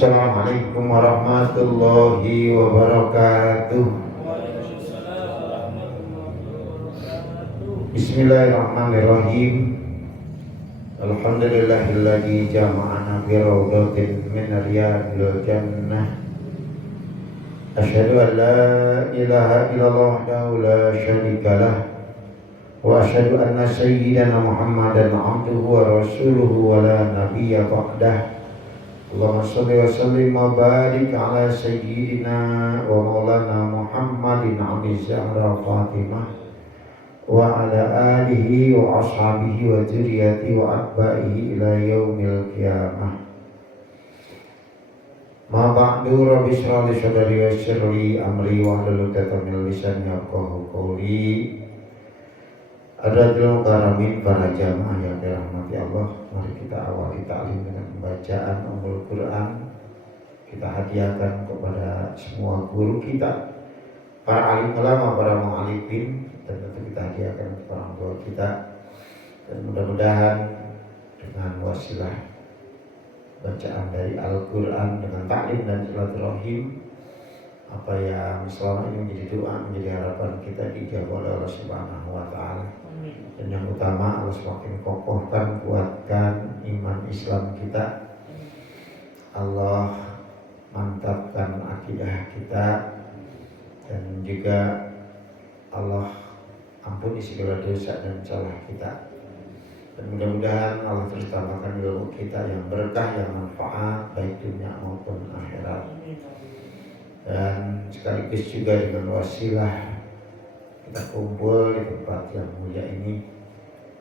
Assalamualaikum warahmatullahi wabarakatuh. Bismillahirrahmanirrahim. Alhamdulillahilladzi jama'ana bi rawdatin min riyadil jannah. Asyhadu an la ilaha illallah wahdahu la syarikalah wa asyhadu anna sayyidana Muhammadan abduhu wa rasuluhu wa la nabiyya ba'dah. Allahumma sholli wa sallim wa barik ala sayyidina wa maulana Muhammadin Abi Zahra Fatimah wa ala alihi wa ashabihi wa dzurriyyati wa atba'ihi ila yaumil qiyamah. Ma ba'du, rabbi shrah li sadri wa yassir li amri wahlul 'uqdatam min lisani yafqahu qawli. Hadirin karamin para jamaah yang dirahmati Allah, mari kita awali ta'lim dengan pembacaan Ummul Quran. Kita hadiahkan kepada semua guru kita, para alim ulama, para mu'alifin, dan tentu kita hadiahkan kepada orang tua kita. Dan mudah-mudahan dengan wasilah bacaan dari Al-Quran dengan ta'lim dan silaturahim, apa yang selama ini menjadi doa, menjadi harapan kita dijawab oleh Allah Subhanahu wa Ta'ala. Dan yang utama, Allah semakin kokohkan, kuatkan iman Islam kita. Allah mantapkan akidah kita, dan juga Allah ampuni segala dosa dan salah kita. Dan mudah-mudahan Allah terus tambahkan ilmu kita yang berkah, yang manfaat baik dunia maupun akhirat. Dan sekaligus juga dengan wasilah kita kumpul di tempat yang mulia ini,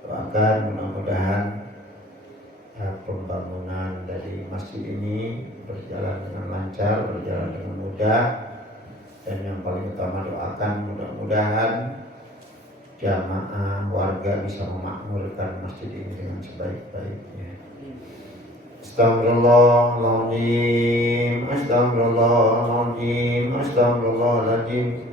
doakan mudah-mudahan pembangunan dari masjid ini berjalan dengan lancar, berjalan dengan mudah, dan yang paling utama doakan mudah-mudahan jamaah warga bisa memakmurkan masjid ini dengan sebaik-baiknya. Astagfirullahaladzim, astagfirullahaladzim, astagfirullahaladzim.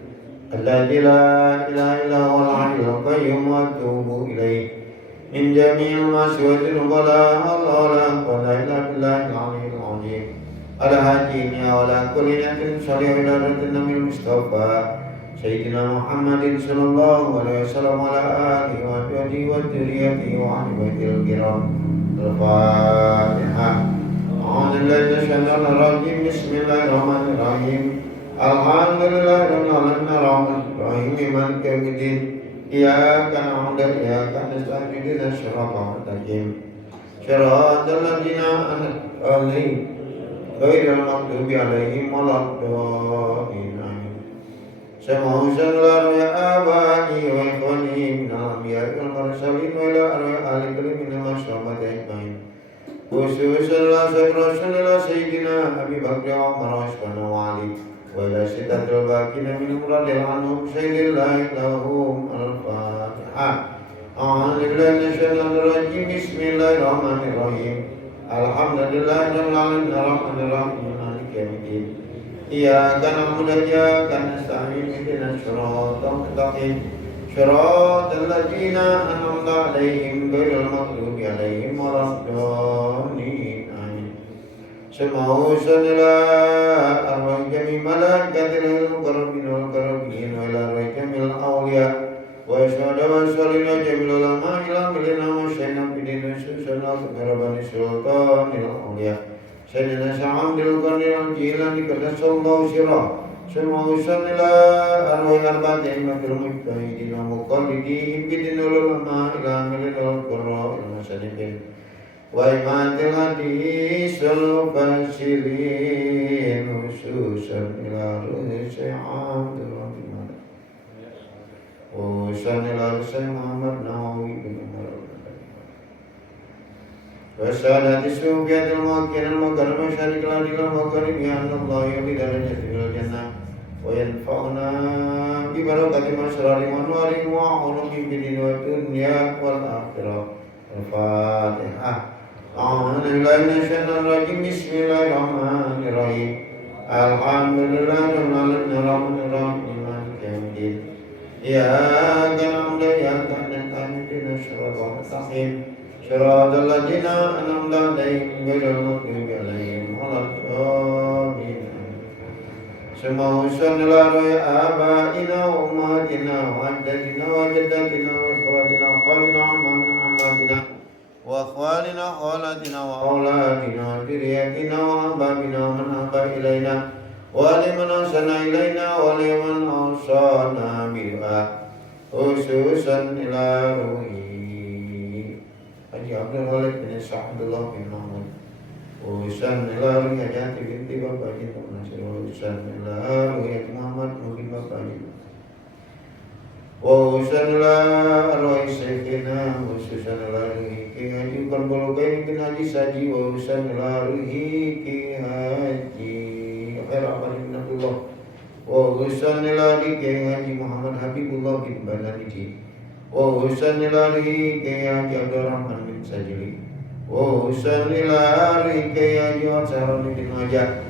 Alladzi la ilaha illa huwal hayyul qayyum wa atubu ilaih min jami'il masyawatil qala Allah la quwwata illa billahil aliyyil azim. Ala hadini wa ala kulli nabiyyin shallallahu alaihi wasallam Mustafa Sayyidina Muhammadin sallallahu alaihi wasallam wa ala alihi wa sahbihi wa dzurriyyatihi wa ahlihi kiram. Al-Fatihah. A'udzu billahi minasyaitonir rajim. Bismillahirrahmanirrahim. Alhamdulillahirabbil alamin arrahmanirrahim maliki yaumiddin. Iyyaka na'budu wa iyyaka nasta'in ihdinas siratal mustaqim. Shiratal ladzina an'amta 'alaihim ghairil maghdubi 'alaihim waladdallin. Sama'usallahu ya abadi wa ikhwani minal anbiya'i wal mursalin wa ila ahli kulli minal sahabati ajmain. Khususan Rasulullah Sayyidina Abi Bakr wa Umar wa Utsman wa Ali wa ila sittatil baqina minhum radhiyallahu anhum sayyidillahi lahum. Al-Fatihah. A'udzu billahi minasyaitonir rajim. Bismillahirrahmanirrahim. Alhamdulillahirabbil alamin arrahmanirrahim maliki yaumiddin. Iyyaka na'budu wa iyyaka nasta'in ihdinas siratal mustaqim. Shiratal ladzina an'amta 'alaihim ghairil maghdubi 'alaihim waladdallin. Amin. Semau sanila arwah jami malaikatil muqarrabin wal qarabin wa ila jamil awliya wa syuhada wa salihin jamil ulama ila bilina wa syai'an bidin susana rabbani sultanil awliya Sayyidina Sya'amdil Qarnil Jilani Qaddasallahu sirah. Semua sanila arwah al-batin makil mujtahidin wa muqallidin bidinul ulama ila milinul qurra ila masadibin wa imatil hadis wal fasirin khususan ila ruhi Sya'amdil Rahman khususan ila Syekh Muhammad Nawawi bin Umar Wasadati sufiyatil muwakkirin makarram syarikil adil makarim ya Allah yuli darajatil jannah wa yanfa'una bi barakati masrari wa nurin wa ulumi bidin wa dunya wal akhirah. Al-Fatihah. A'udzu billahi minasyaitonir rajim. Bismillahirrahmanirrahim. Alhamdulillahirabbil alamin maliki yaumiddin. Iyyaka na'budu wa iyyaka nasta'in ihdinas siratal mustaqim. Shiratal ladzina an'amta 'alaihim ghairil maghdubi 'alaihim waladdallin. Semausan ila roy abaina wa ummatina wa ajdatina wa jaddatina wa ikhwatina wa khalina ammamina ammatina wa akhwalina khalatina wa auladina wa diriyatina wa ahbabina wa man ahba ilaina wa liman asana ilaina wa liman awsana bi'a khususan ila ruhi Haji Abdul Walid bin Sa'adullah bin Mahmud Usan ila ruhi Hajati binti Bapak Haji Nasir Usan ila ruhi Muhammad Mungkin Bapak Haji wa usan ila ruhi Syekhina Usan ila ruhi Ki Haji Karbulukain bin Haji Saji wa usan ila ruhi Ki Haji Khair Abadin Abdullah wa usan ila ruhi Ki Haji Muhammad Habibullah bin Banadiji wa usan ila ruhi Ki Haji Abdul Rahman bin Sajili wa usan ila ruhi Ki Haji Wasaron bin Wajah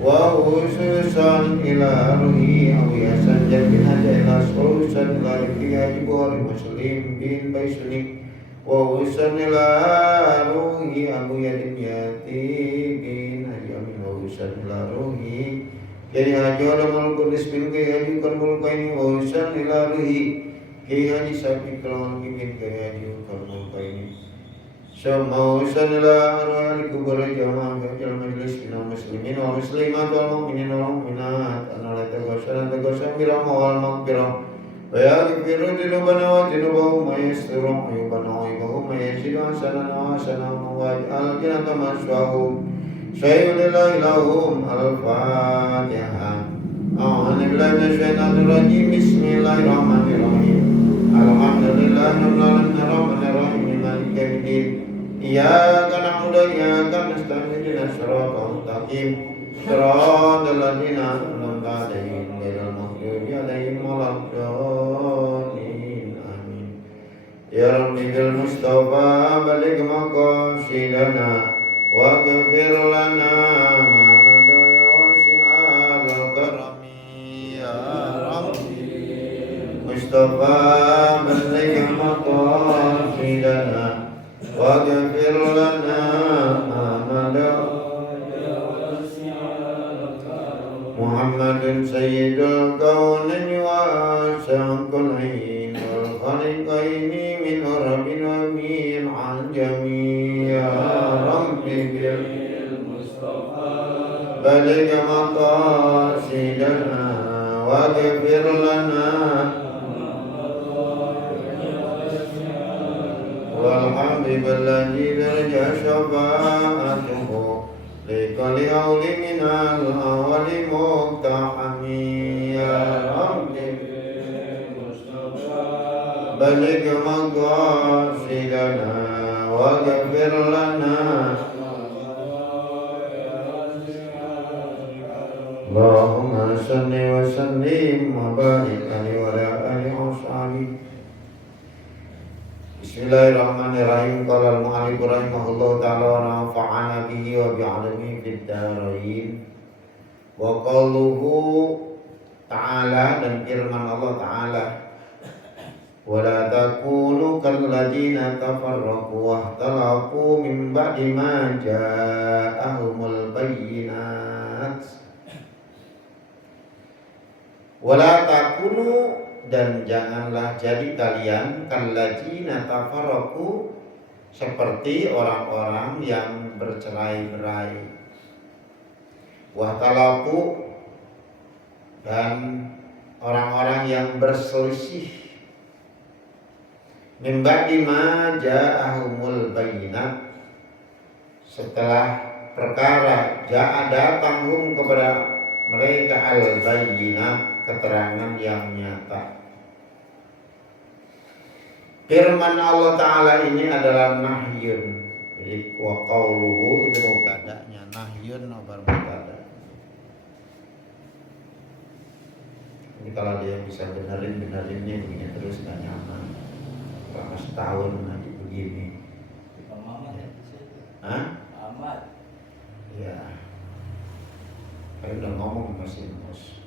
wa ususan ila ruhi Abu Yasan bin Haji Ilas wa usan ila ruhi Haji Bukhari Muslim bin Baisuni wa usan ila ruhi Abu Yadim Yati bin Haji Amin wa usan ila ruhi Kiai Haji Alamul Qudus bin Kiai Haji Karmul Kaini wa usan ila ruhi Kiai Haji Safi Kalawal bin Kiai Haji Karmul Kaini Sama usan ila ruhi kubur jamaah Gajal Majlis Minal Muslimin wal Muslimat wal Mu'minin wal Mu'minat Anala Tegosan Birama wal Maghfirah wa yaghfiru dzunubana wa dzunubahum wa yassiru ayyubana wa ayyubahum wa yazidu hasanan wa hasanahum wa yaj'al jannata maswahum sayyidina ilahum al-fatihah a'udzu billahi minasy syaithanir rajim bismillahirrahmanirrahim alhamdulillahi rabbil alamin arrahmanir rahim maliki yaumiddin iyyaka na'budu wa iyyaka nasta'in ihdinas siratal mustaqim siratal ladzina an'amta 'alaihim ghairil maghdubi 'alaihim waladdallin amin ya rabbi bil mustafa baligh maqasidana wa ghfir lana ma madha ya wasi'al karami ya rabbi mustafa baligh maqasidana wa ghfir lana ma madha Muhammadun sayyidul kaunaini wa asyraful aini wal khaliqaini min rabbin wa min ajami ya rabbi bil mustafa baligh maqasidana wa ghfir lana wal habib alladhi darja syafa'atuhu Likali awli minal awali muqtahami ya rabbi baligh maqasidana wa ghfir lana Allahumma salli wa sallim wa barik alaihi wa ala alihi wa sahbihi Bismillahirrahmanirrahim. Qala al-mu'allif rahimahullahu ta'ala wa nafa'ana bihi wa bi'alamihi fid dharain. Wa qauluhu ta'ala dan firman Allah ta'ala wa la takunu kalladzina tafarraqu wa ikhtalafu min ba'di ma ja'ahumul bayyinat. Wa la takunu dan janganlah jadi kalian kalladzina tafarraqu seperti orang-orang yang bercerai-berai wahtalafu dan orang-orang yang berselisih min ba'di ma ja'ahumul bayyinat setelah perkara ja'a datang kepada mereka al-bayyinat keterangan yang nyata. Firman Allah Ta'ala ini adalah nahyun. Jadi wa qauluhu itu mubtada'nya, nahyun khabar mubtada'. Ini kalau dia bisa benerin-benerinnya begini terus gak nyaman. Selama setahun nanti begini. Hah? Amat. Ya. Saya udah ngomong masih mus.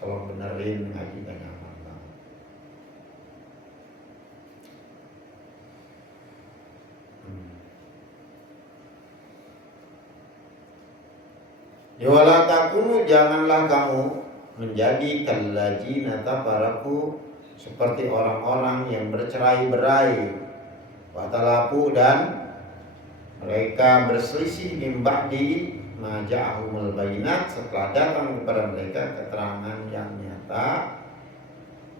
Kalau benerin ngaji gak nyaman banget. Ya wala takunu, janganlah kamu menjadi kalladzina tafaraku, seperti orang-orang yang bercerai-berai, wa talafu, dan mereka berselisih min ba'di ma ja'ahumul bayinat, setelah datang kepada mereka keterangan yang nyata,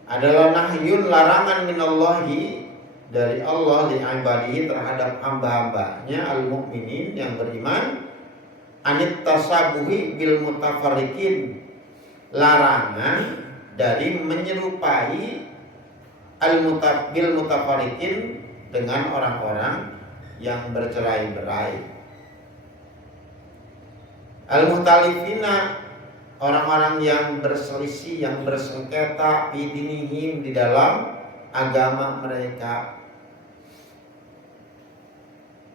adalah nahyun, larangan minallahi, dari Allah, li ibadihi, terhadap hamba-hambanya al-mu'minin, yang beriman, anit tasabuhi bil mutafarriqin, larangan dari menyerupai bil mutafarriqin, dengan orang-orang yang bercerai-berai. Al-muhtalifina, orang-orang yang berselisih, yang bersengketa, bidinihim, di dalam agama mereka.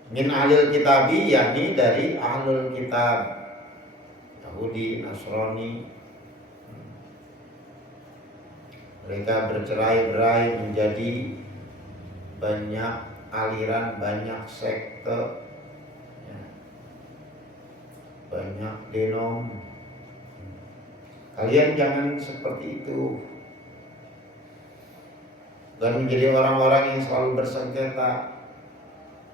Min ahlil kitabi, yakni dari ahlul kitab, Yahudi, Nasrani. Mereka bercerai-berai menjadi banyak aliran, banyak sekte, banyak denom. Kalian jangan seperti itu, dan menjadi orang-orang yang selalu bersengketa,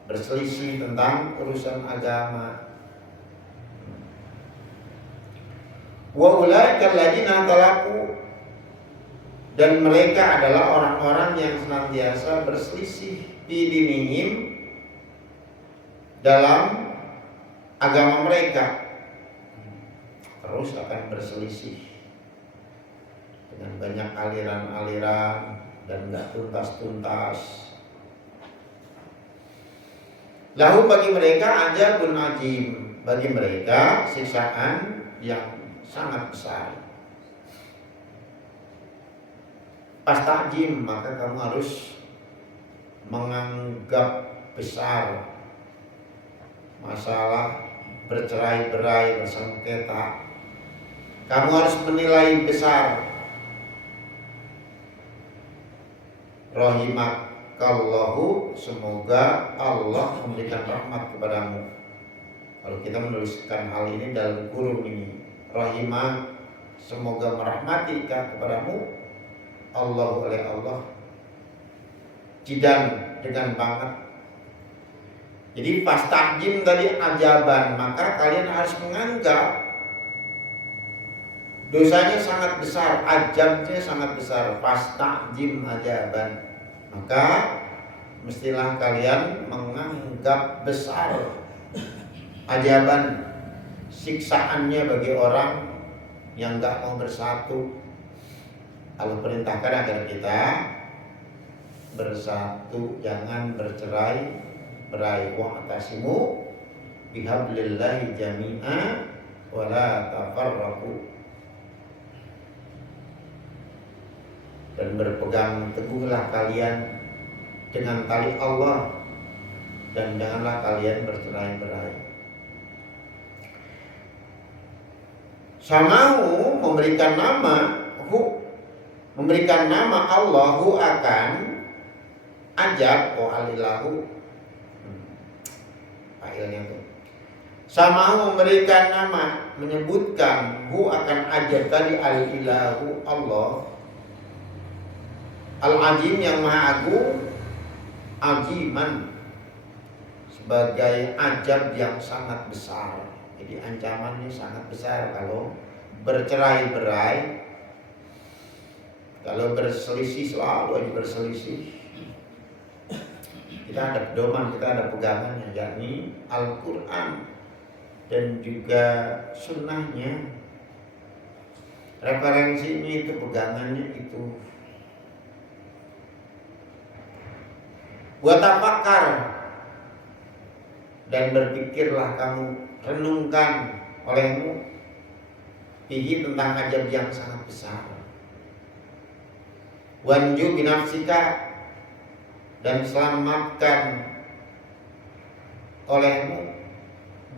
berselisih tentang urusan agama. Wa ulaika alladziina talaku, dan mereka adalah orang-orang yang senantiasa berselisih bidinihim, dalam agama mereka, terus akan berselisih dengan banyak aliran-aliran dan tidak tuntas-tuntas. Lahum, bagi mereka, ajabun ajim, bagi mereka siksaan yang sangat besar. Pastajim, maka kamu harus menganggap besar masalah bercerai-berai, bersengketa. Kamu harus menilai besar. Rahimakallahu, semoga Allah memberikan rahmat kepadamu. Kalau kita menuliskan hal ini dalam kurung ini, rahimah, semoga merahmati kepadamu, Allah, oleh Allah, jidan, dengan banget. Jadi pastajim tadi ajaban, maka kalian harus menganggap dosanya sangat besar, ajabnya sangat besar. Pastajim ajaban, maka mestilah kalian menganggap besar ajaban, siksaannya bagi orang yang gak mau bersatu. Allah perintahkan agar kita bersatu, jangan bercerai-berai. Wa'tasimu bihablillahi jami'a wa la tafarraqu, dan berpegang teguhlah kalian dengan tali Allah, dan janganlah kalian bercerai-berai. Samahu, memberikan nama Allahu akan ajab, alilahu, failnya itu. Samahu, memberikan nama, menyebutkan hu akan ajab tadi, al-ilahu, Allah, al-ajim, yang maha agung, ajiman, sebagai ajab yang sangat besar. Jadi ancamannya sangat besar kalau bercerai-berai. Kalau berselisih, selalu aja berselisih. Kita ada pedoman, kita ada pegangannya, yakni Al-Quran dan juga sunnahnya. Referensinya itu, pegangannya itu. Buat tafakar, dan berpikirlah kamu, renungkan olehmu fihi, tentang ajab yang sangat besar. Wanju binafsika, dan selamatkan olehmu,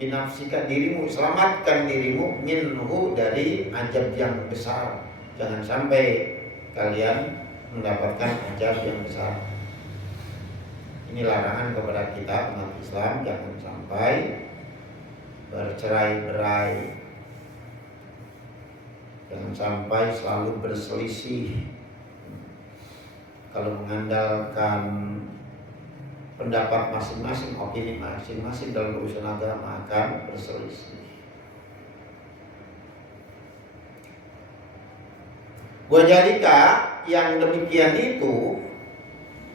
binafsika, dirimu, selamatkan dirimu, minhu, dari ajab yang besar. Jangan sampai kalian mendapatkan ajab yang besar. Ini larangan kepada kita umat Islam, jangan sampai bercerai-berai. Jangan sampai selalu berselisih. Kalau mengandalkan pendapat masing-masing, opini masing-masing dalam urusan agama akan berselisih. Wajalika yang demikian itu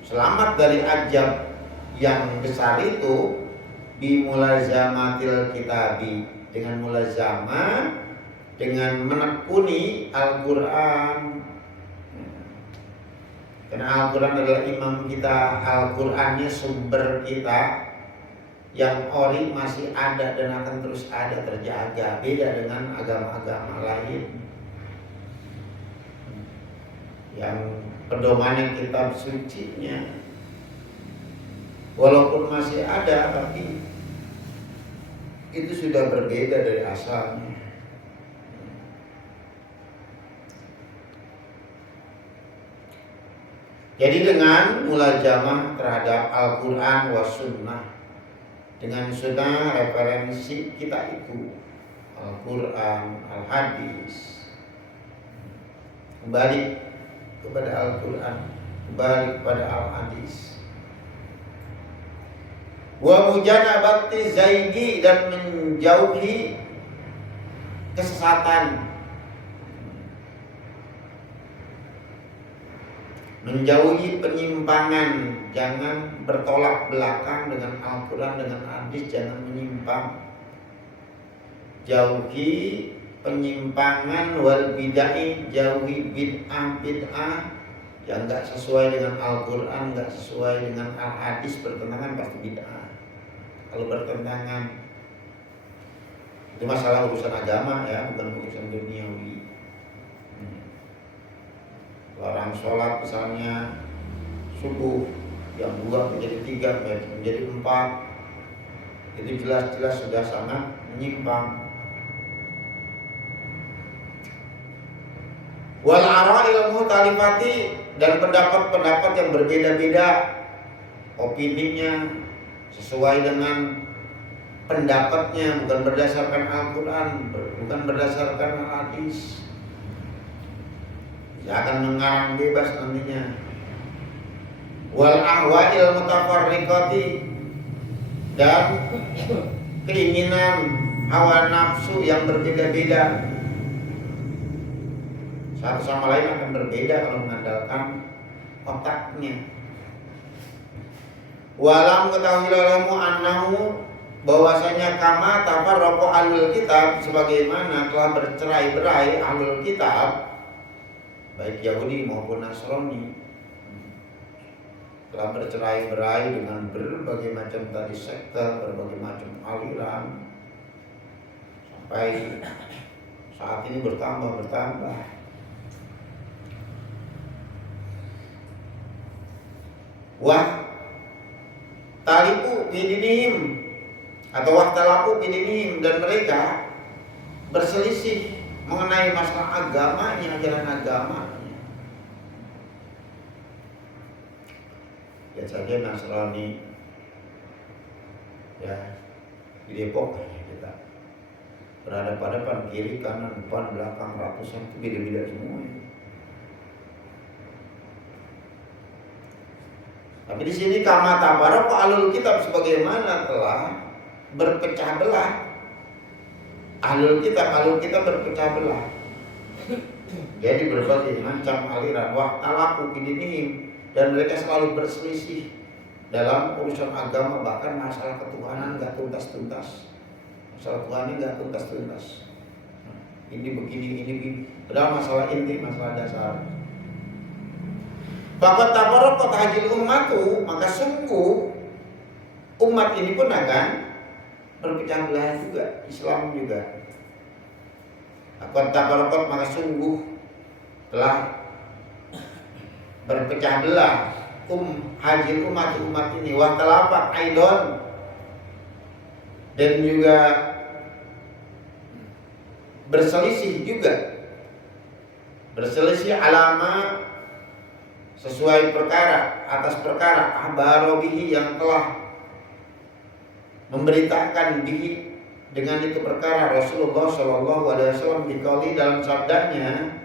selamat dari ajab yang besar itu bimulazamatil kitabi, dengan mulazamah, dengan menekuni Al-Quran. Karena Al-Quran adalah imam kita, Al-Qurannya sumber kita, yang ori masih ada dan akan terus ada, terjaga. Beda dengan agama-agama lain yang pedomannya kitab sucinya walaupun masih ada, tapi itu sudah berbeda dari asalnya. Jadi dengan mulazamah terhadap Al-Quran wa sunnah, dengan sunnah referensi kita itu Al-Quran, Al-Hadis, kembali kepada Al-Quran, kembali kepada Al-Hadis. Wa mujanabati zaigi, dan menjauhi kesesatan, menjauhi penyimpangan. Jangan bertolak belakang dengan Al-Quran, dengan hadis, jangan menyimpang. Jauhi penyimpangan, wal bid'ah, jauhi bid'ah yang enggak sesuai dengan Al-Quran, enggak sesuai dengan Al-Hadis, bertentangan pasti bid'ah. Kalau bertentangan, itu masalah urusan agama ya, bukan urusan duniawi. Orang sholat misalnya subuh yang 2 menjadi 3 menjadi 4, itu jelas-jelas sudah sangat menyimpang. Wal ara'il mukhtalifati, dan pendapat-pendapat yang berbeda-beda opininya sesuai dengan pendapatnya, bukan berdasarkan Al-Quran, bukan berdasarkan hadis. Dia akan mengarang bebas nantinya. Wal ahwa'il mutafarriqati, dan keinginan hawa nafsu yang berbeda-beda. Satu sama lain akan berbeda kalau mengandalkan otaknya. Walam ketahui olehmu annahu, bahwasanya kama tafarraqu ahlul kitab, sebagaimana telah bercerai-berai ahlul kitab, baik Yahudi maupun Nasrani, telah bercerai-berai dengan berbagai macam tadi sekte, berbagai macam aliran, sampai saat ini bertambah. Wah taliku bidinihim, atau waktalaku bidinihim, dan mereka berselisih mengenai masalah agamanya, ajaran agamanya. Lihat saja Nasrani ya, di Depok kita berhadapan-hadapan, kiri kanan depan belakang ratusan, itu beda-beda semua. Tapi di sini kama tabaraka ahlul kitab, sebagaimana telah berpecah belah ahlul kitab berpecah belah. Jadi berbagai macam aliran, waktalaku bidinihim, dan mereka selalu berselisih dalam urusan agama, bahkan masalah ketuhanan enggak tuntas-tuntas. Masalah Tuhan ini enggak tuntas-tuntas. Ini begini. Padahal masalah inti, masalah dasar. Bahkan tabaraqat hajil ummatu, maka sungguh umat ini pun akan berpecah belah juga, Islam juga. Bahkan tabaraqat, maka sungguh telah berpecah belah hajil umat ini, wa talafat aidon, dan juga berselisih alama, sesuai perkara, atas perkara ahbarobihi, yang telah memberitakan bihi dengan itu perkara Rasulullah Shallallahu Alaihi Wasallam dikali dalam sabdanya,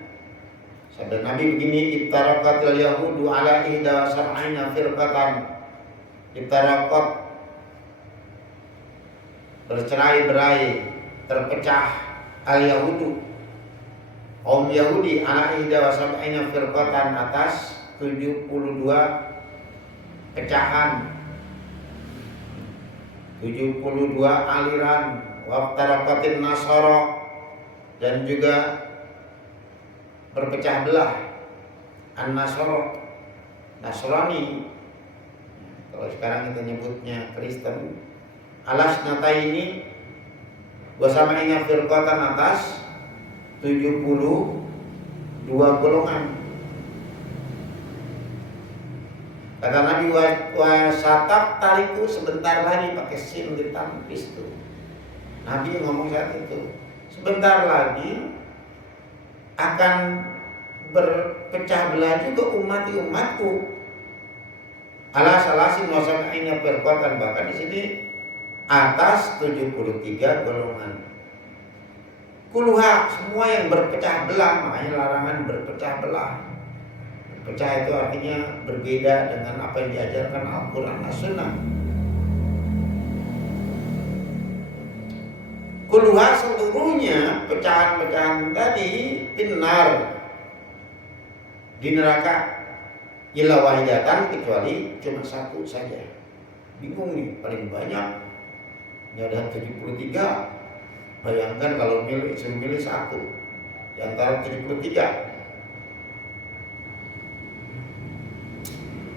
sabda Nabi begini, ibtarakatil yahudu ala ihda sab'ina firqatan. Ibtarakat bercerai-berai, terpecah, al yahudu kaum Yahudi ala ihda sab'ina firqatan atas 72 pecahan, 72 aliran. Waftarakatin nasara, dan juga berpecah belah an-nasara, Nasrani, kalau sekarang kita nyebutnya Kristen. Alasnata ini bersama ingat firqatan atas 72 golongan. Kata Nabi, wasatak tariku, sebentar lagi, pakai sin ditampis tuh. Nabi ngomong saat itu, sebentar lagi akan berpecah belah juga umatku. Ala salasin wasab'ina firqatan, bahkan di sini atas 73 golongan. Kuluha, semua yang berpecah belah, makanya larangan berpecah belah. Berpecah itu artinya berbeda dengan apa yang diajarkan Al-Quran dan Sunnah. Kuluha, seluruhnya pecahan-pecahan tadi finnar, di neraka, illa wahidatan, kecuali cuma satu saja. Bingung nih, paling banyak ini ada 73. Bayangkan kalau suruh milih satu di antara 73.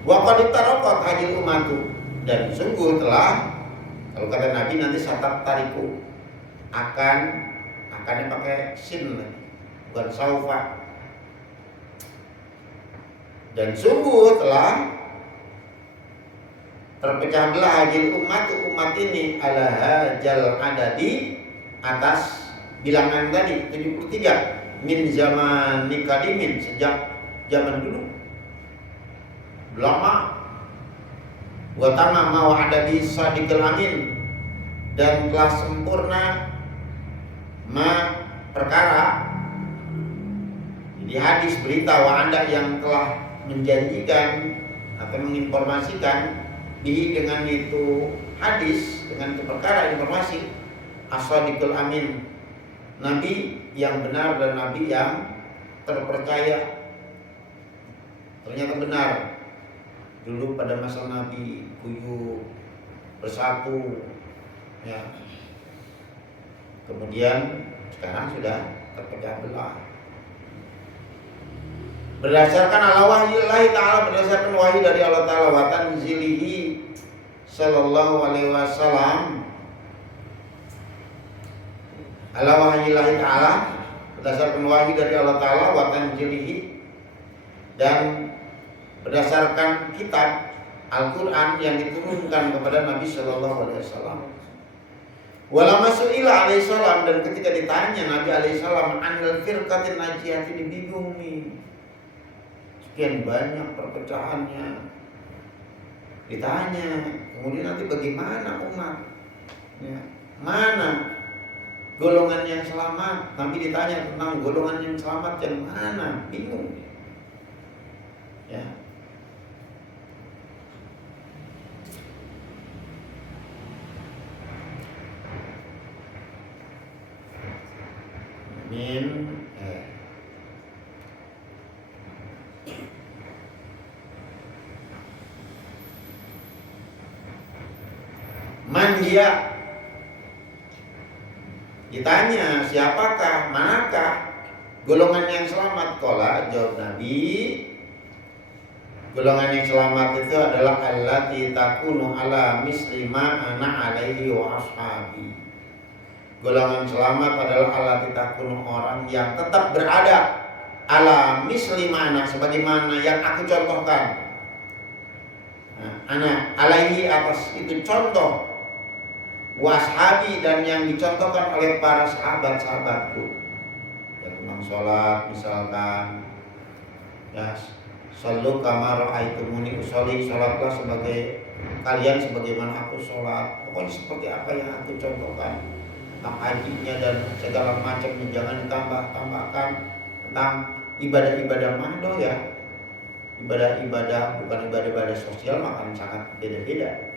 Wa qad tarakat hadil ummatu, dan sungguh telah, kalau kata Nabi nanti satat tariku, akannya pakai sin, bukan saufa. Dan sungguh telah terpecah belah hadil umat ini ala hajal adadi, atas bilangan tadi 73, min zaman nikadimin, sejak zaman dulu lama. Wa tamama wa adadi sadiqil amin, dan telah sempurna perkara di hadis berita wa anda yang telah menjanjikan atau menginformasikan dengan itu hadis, dengan itu perkara informasi, as-sadiqul amin, nabi yang benar dan nabi yang terpercaya. Ternyata benar, dulu pada masa Nabi kuyup bersatu, ya. Kemudian sekarang sudah terpecah belah. Berdasarkan ala wahyillahi ta'ala, berdasarkan wahyu dari Allah Ta'ala, wa tanzilihi sallallahu alaihi wasallam, ala wahyillahi ta'ala, berdasarkan wahyu dari Allah Ta'ala, wa tanzilihi, dan berdasarkan kitab Al-Quran yang diturunkan kepada Nabi Sallallahu Alaihi Wasallam. Walama su'ila alaihi salam, dan ketika ditanya Nabi alaihi salam anil firqatin najiyati, dibingung nih, sekian banyak perpecahannya, ditanya kemudian nanti bagaimana umat, ya, mana golongan yang selamat. Nabi ditanya tentang golongan yang selamat yang mana, bingung, ya. Man dia, ditanya siapakah, manakah golongan yang selamat? Qala, jawab Nabi, golongan yang selamat itu adalah allati takunu ala mislima ana alaihi wa ashabi. Golongan selamat adalah allati takunu, orang yang tetap berada ala mislimana, sebagaimana yang aku contohkan. Ana alaihi, atas itu contoh, washabi, dan yang dicontohkan oleh para sahabat-sahabatku, ya, tentang sholat misalkan, ya, sallu kama ra'aitumuni usolli, sholatlah sebagai kalian sebagaimana aku sholat. Pokoknya seperti apa yang aku contohkan. tentang hajinya dan segala macamnya, jangan ditambah-tambahkan tentang ibadah-ibadah mahdoh ya. Ibadah-ibadah bukan ibadah-ibadah sosial akan sangat beda-beda.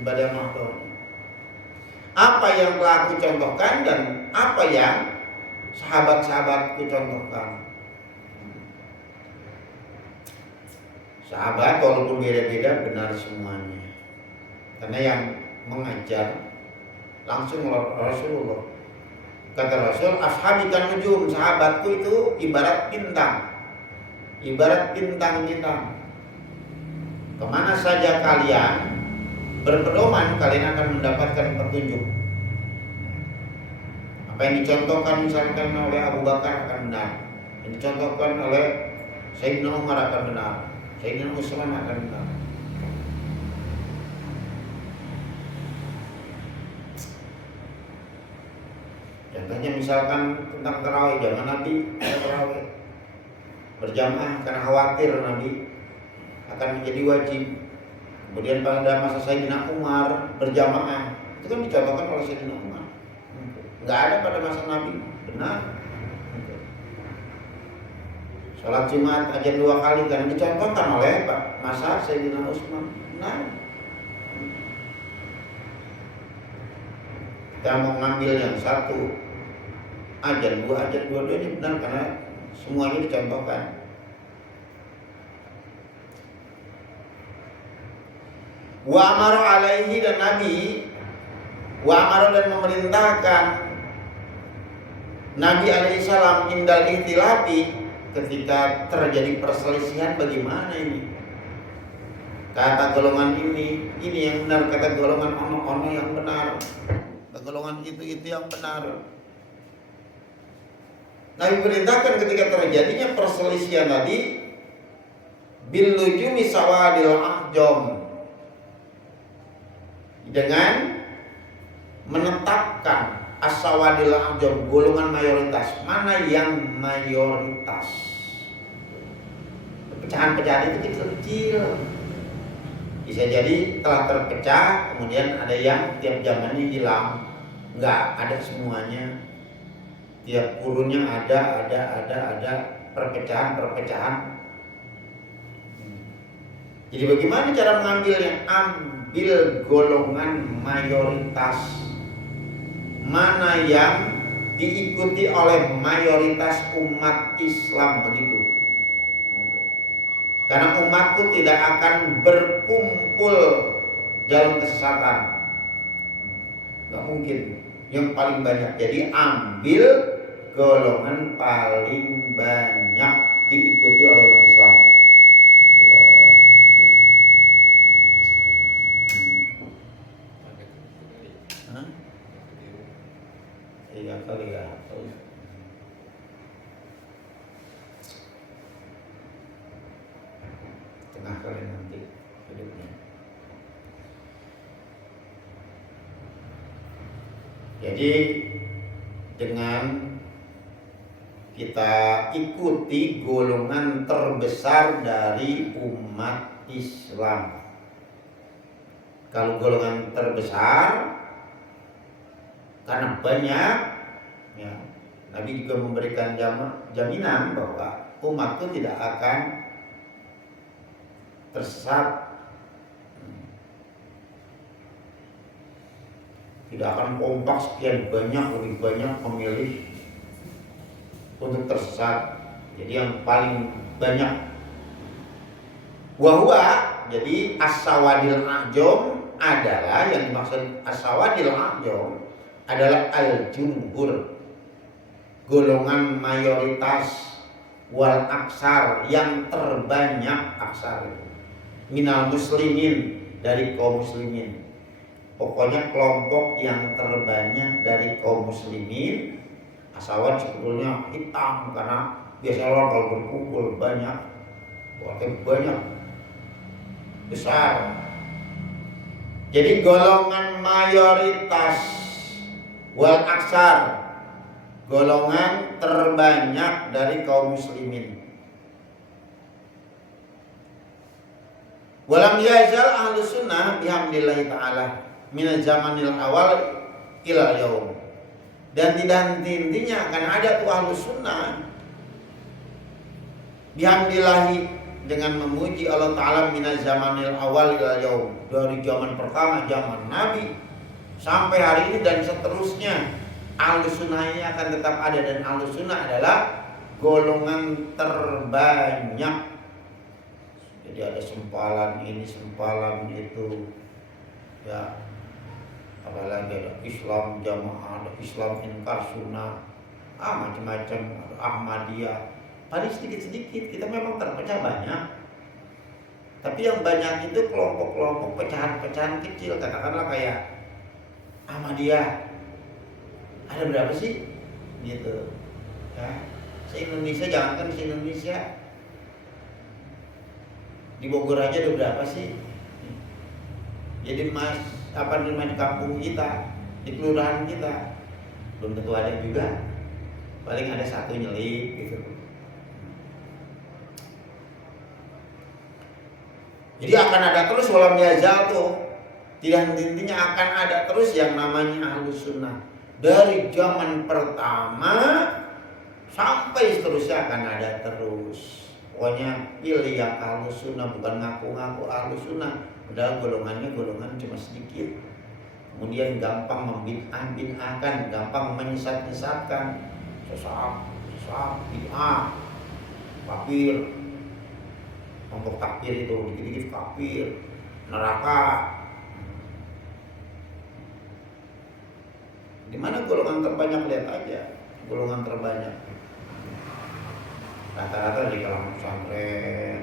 Ibadah mahdoh. Apa yang telah aku contohkan dan apa yang sahabat-sahabatku contohkan. Sahabat walaupun beda-beda benar semuanya. Karena yang mengajar langsung Rasulullah. Kata Rasul, ashabi kan nujum, sahabatku itu ibarat bintang. Ibarat bintang-bintang. Kemana saja kalian berpedoman, kalian akan mendapatkan petunjuk. Apa yang dicontohkan misalkan oleh Abu Bakar akan benar. Yang dicontohkan oleh Sayyidina Umar akan benar. Sayyidina Utsman akan benar. Contohnya misalkan tentang tarawih, jangan Nabi tarawih berjamaah karena khawatir Nabi akan menjadi wajib. Kemudian pada masa Sayyidina Umar berjamaah, itu kan dicontohkan oleh Sayyidina Umar. Enggak ada pada masa Nabi, benar. Sholat Jumat aja 2 kali kan dicontohkan oleh masa Sayyidina Utsman, benar. Kita mau ngambil yang satu ajan, 2 ajan, dua-duanya benar karena semuanya dicontohkan. Wa amara alaihi, dan Nabi wa amara dan memerintahkan Nabi alaihi salam indal ihtilafi, ketika terjadi perselisihan bagaimana ini. Kata golongan ini yang benar, kata golongan ono yang benar, kata golongan itu yang benar. Nabi perintahkan ketika terjadinya perselisihan tadi bil lujumi sawadil ahjam, dengan menetapkan as-sawadil ahjam, golongan mayoritas. Mana yang mayoritas? Pecahan-pecahan itu kecil-kecil. Bisa jadi telah terpecah, kemudian ada yang tiap zamannya hilang. Enggak ada semuanya. Tiap kurunnya ada perpecahan. Jadi bagaimana cara mengambilnya? Ambil golongan mayoritas. Mana yang diikuti oleh mayoritas umat Islam, begitu. Karena umatku tidak akan berkumpul dalam kesesatan. Gak mungkin. Yang paling banyak. Jadi ambil golongan paling banyak diikuti oleh umat Islam. Iya kali ya. Tengah kali nanti hidupnya. Jadi dengan kita ikuti golongan terbesar dari umat Islam. Kalau golongan terbesar karena banyak, ya, Nabi juga memberikan jaminan bahwa umatku tidak akan tersesat, tidak akan kompak sekian banyak, lebih banyak memilih untuk tersesat. Jadi yang paling banyak wahwa, jadi as-sawadil ahjam adalah, yang dimaksud as-sawadil ahjam adalah al-jumhur, golongan mayoritas, wal aksar, yang terbanyak, aksar itu minal muslimin, dari kaum muslimin. Pokoknya kelompok yang terbanyak dari kaum muslimin. Asawad sebetulnya hitam karena biasanya orang kalau berkumpul banyak, banyak besar. Jadi golongan mayoritas wal aksar, golongan terbanyak dari kaum muslimin. Walam yazal ahlus sunnah bihamdillahi ta'ala minal zamanil awal ilal yaum. Dan tidak henti-hentinya akan ada tuh ahlus sunnah bihamdillahi dengan memuji Allah Ta'ala minaz zamanil awal ilal yaum, dari zaman pertama, zaman Nabi sampai hari ini dan seterusnya. Ahlus sunnah ini akan tetap ada, dan ahlus sunnah adalah golongan terbanyak. Jadi ada sempalan ini, sempalan itu, ya, apalagi ada Islam jamaah, ada Islam inkar sunnah, macam-macam, ada Ahmadiyah. Paling sedikit-sedikit, kita memang terpecah banyak. Tapi yang banyak itu kelompok-kelompok pecahan-pecahan kecil, katakanlah kayak Ahmadiyah. Ada berapa sih? Gitu. Ya. Se-Indonesia, jangankan se-Indonesia, di Bogor aja ada berapa sih? Jadi di kampung kita, di kelurahan kita, belum tentu ada juga. Paling ada satu nyelip gitu. Jadi akan ada terus walam yazal tuh. Tidak henti-hentinya akan ada terus yang namanya ahlus sunnah. Dari zaman pertama sampai seterusnya akan ada terus. Pokoknya pilih yang ahlus sunnah, bukan ngaku-ngaku ahlus sunnah. Padahal golongannya cuma sedikit. Kemudian gampang membid'ah-bid'ahkan, gampang menyesat-nyesatkan. Sesat, bid'ah, kafir. Kelompok kafir itu, dikit-dikit kafir, neraka. Di mana golongan terbanyak, lihat aja. Golongan terbanyak rata-rata di kalangan pesantren.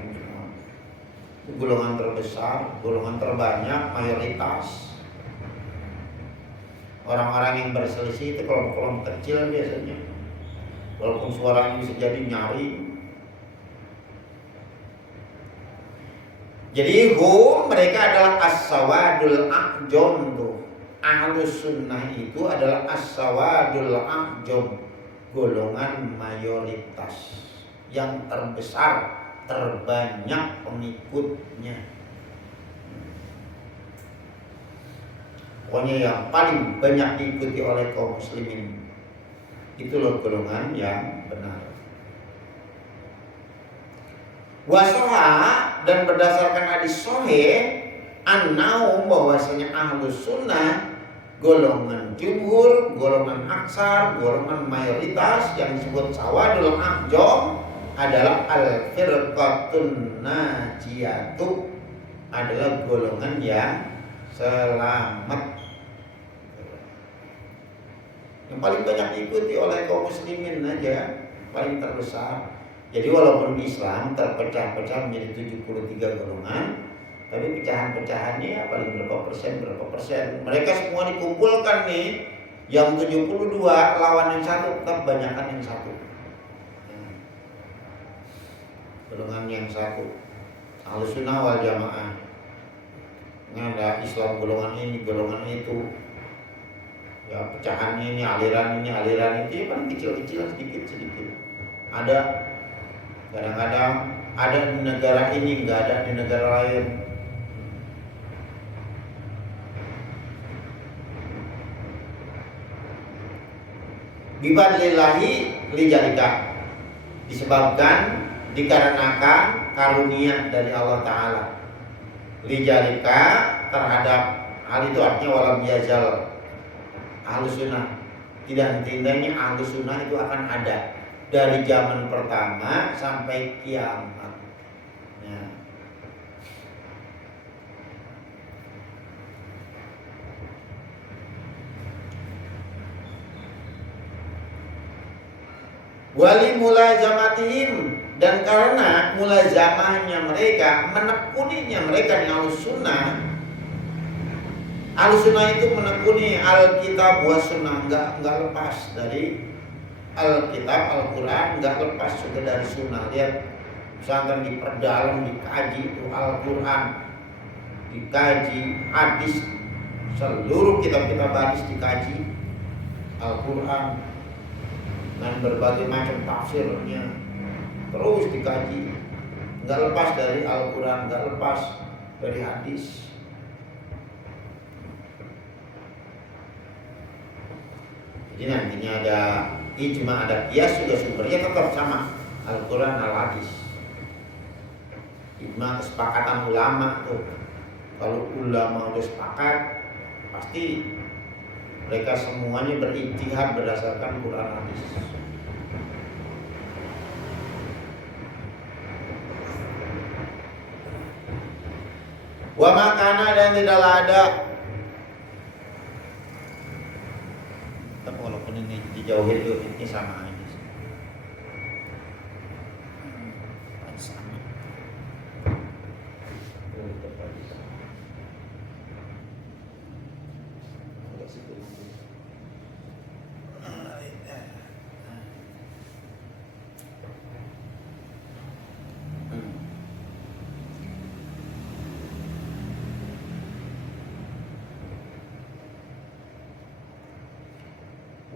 Golongan terbesar, golongan terbanyak, mayoritas. Orang-orang yang berselisih itu kelompok-kelompok kecil biasanya. Walaupun suaranya bisa jadi nyaring. Jadi mereka adalah as-sawadul a'jam tuh. Ahlus sunnah itu adalah as-sawadul a'jam, golongan mayoritas yang terbesar, terbanyak pengikutnya. Pokoknya yang paling banyak diikuti oleh kaum muslimin. Itulah golongan yang benar. Wasoha, dan berdasarkan hadis sahih, an-naum, bahwasanya ahlus sunnah, golongan jumhur, golongan aksar, golongan mayoritas yang disebut sawadul a'jam adalah al-firqatun najiyatu, adalah golongan yang selamat. Yang paling banyak diikuti oleh kaum muslimin aja, paling terbesar. Jadi walaupun Islam terpecah-pecah menjadi 73 golongan, tapi pecahan-pecahannya ya paling berapa persen. Mereka semua dikumpulkan nih, yang 72 lawan yang satu, tetap banyakan yang satu. Golongan yang satu, ahlus sunnah wal jamaah. Ini ada Islam golongan ini, golongan itu. Ya pecahannya ini, aliran itu ya paling kecil-kecil, sedikit-sedikit. Ada kadang-kadang ada di negara ini, nggak ada di negara lain. Bifadlillahi lijalika, disebabkan, dikarenakan karunia dari Allah Ta'ala. Lijalika, terhadap hal itu, artinya walam yazal ahlus sunnah, tidak henti-hentinya ahlus sunnah itu akan ada dari zaman pertama sampai kiamat. Ya. Wali mulazamatihim, dan karena mulazamahnya mereka, menekuninya mereka di ahlus sunnah. Ahlus sunnah itu menekuni Alkitab wa sunnah, enggak lepas dari Alkitab, Al-Quran, enggak lepas juga dari sunnah. Lihat, misalkan diperdalam, dikaji itu Al-Quran, dikaji hadis, seluruh kitab-kitab hadis dikaji, Al-Quran dan berbagai macam tafsirnya terus dikaji, enggak lepas dari Al-Quran, enggak lepas dari hadis. Jadi nantinya ada ijma, ada qiyas juga sumbernya tetap sama Al-Quran, Al-Hadis. Ijma kesepakatan ulama tuh. Kalau ulama udah sepakat, pasti mereka semuanya berijtihad berdasarkan Quran Hadis. Wa makana dan tidaklah ada. Tapi walaupun ini dijauhin dulu, ini sama aja. Sama.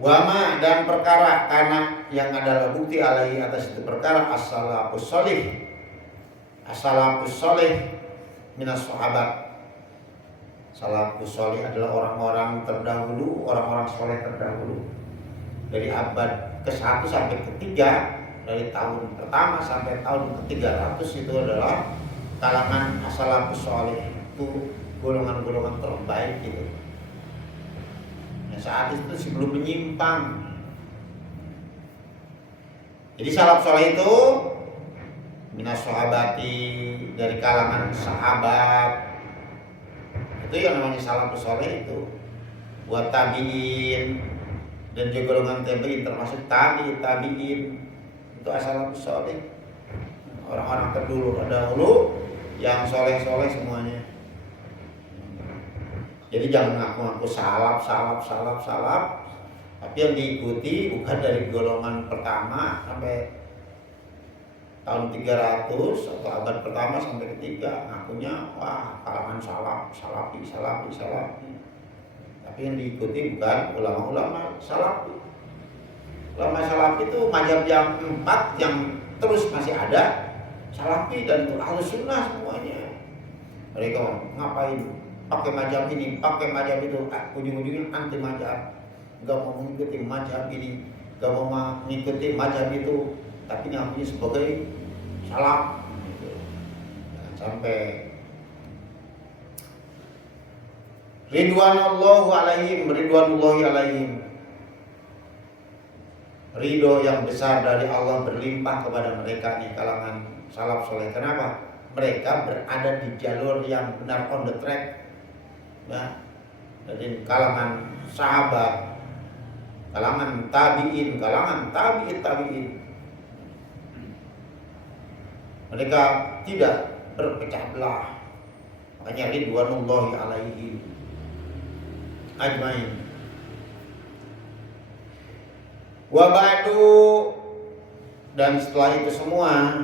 Wama dan perkara karena yang adalah bukti alaihi atas itu perkara as-salafus sholih. As-salafus sholih minas sahabat. Salafus sholih adalah orang-orang terdahulu, orang-orang soleh terdahulu. Dari abad ke-1 sampai ke-3, dari tahun pertama sampai tahun ke-300 itu adalah kalangan as-salafus sholih. Itu golongan-golongan terbaik gitu. Saat itu sebelum menyimpang. Jadi salaf soleh itu minas sahabati, dari kalangan sahabat. Itu yang namanya salafus soleh itu. Buat tabiin dan juga golongan tabiin termasuk tabiin itu salafus soleh. Orang-orang terdahulu yang soleh-soleh semuanya. Jadi jangan ngaku-ngaku salaf, tapi yang diikuti bukan dari golongan pertama sampai tahun 300 atau abad pertama sampai ketiga, ngakunya wah kalangan salafi. Tapi yang diikuti bukan ulama-ulama salafi. Ulama salafi itu mazhab yang 4 yang terus masih ada, salafi dan itu ahlus sunnah semuanya. Mereka ngapain? Pakai mazhab ini, pakai mazhab itu, ujung-ujungnya anti mazhab. Gak mau mengikuti mazhab ini, gak mau mengikuti mazhab itu, tapi ngakunya sebagai salaf. Gitu. Jangan sampai. Ridwanullahi alaihim. Ridho yang besar dari Allah berlimpah kepada mereka nih kalangan salaf soleh. Kenapa? Mereka berada di jalur yang benar, on the track. Ya, dari kalangan sahabat, kalangan tabiin, mereka tidak berpecah belah. Makanya ridwanullahi alaihim ajmain. Wa ba'du, dan setelah itu semua,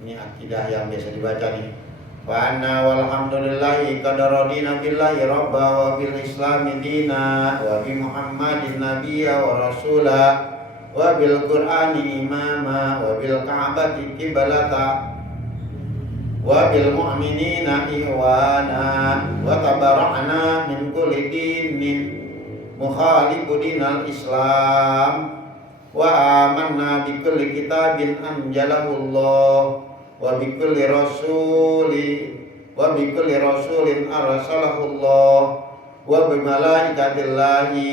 ini akidah yang biasa dibaca nih. Wa anna walhamdulillahi qad radina billahi rabba wa bil islami dina wa bi muhammadin nabiyya wa rasula wa bil qur'ani imama wa bil ka'bati qiblata wa bil mu'minina ihwana wa tabara'na min kulli dinin mukhalifu dinal islam wa amanna bi kulli kitabin anjalahu Allah wa bi kulli rasulin arsalahu Allah wa bi malaikatillahi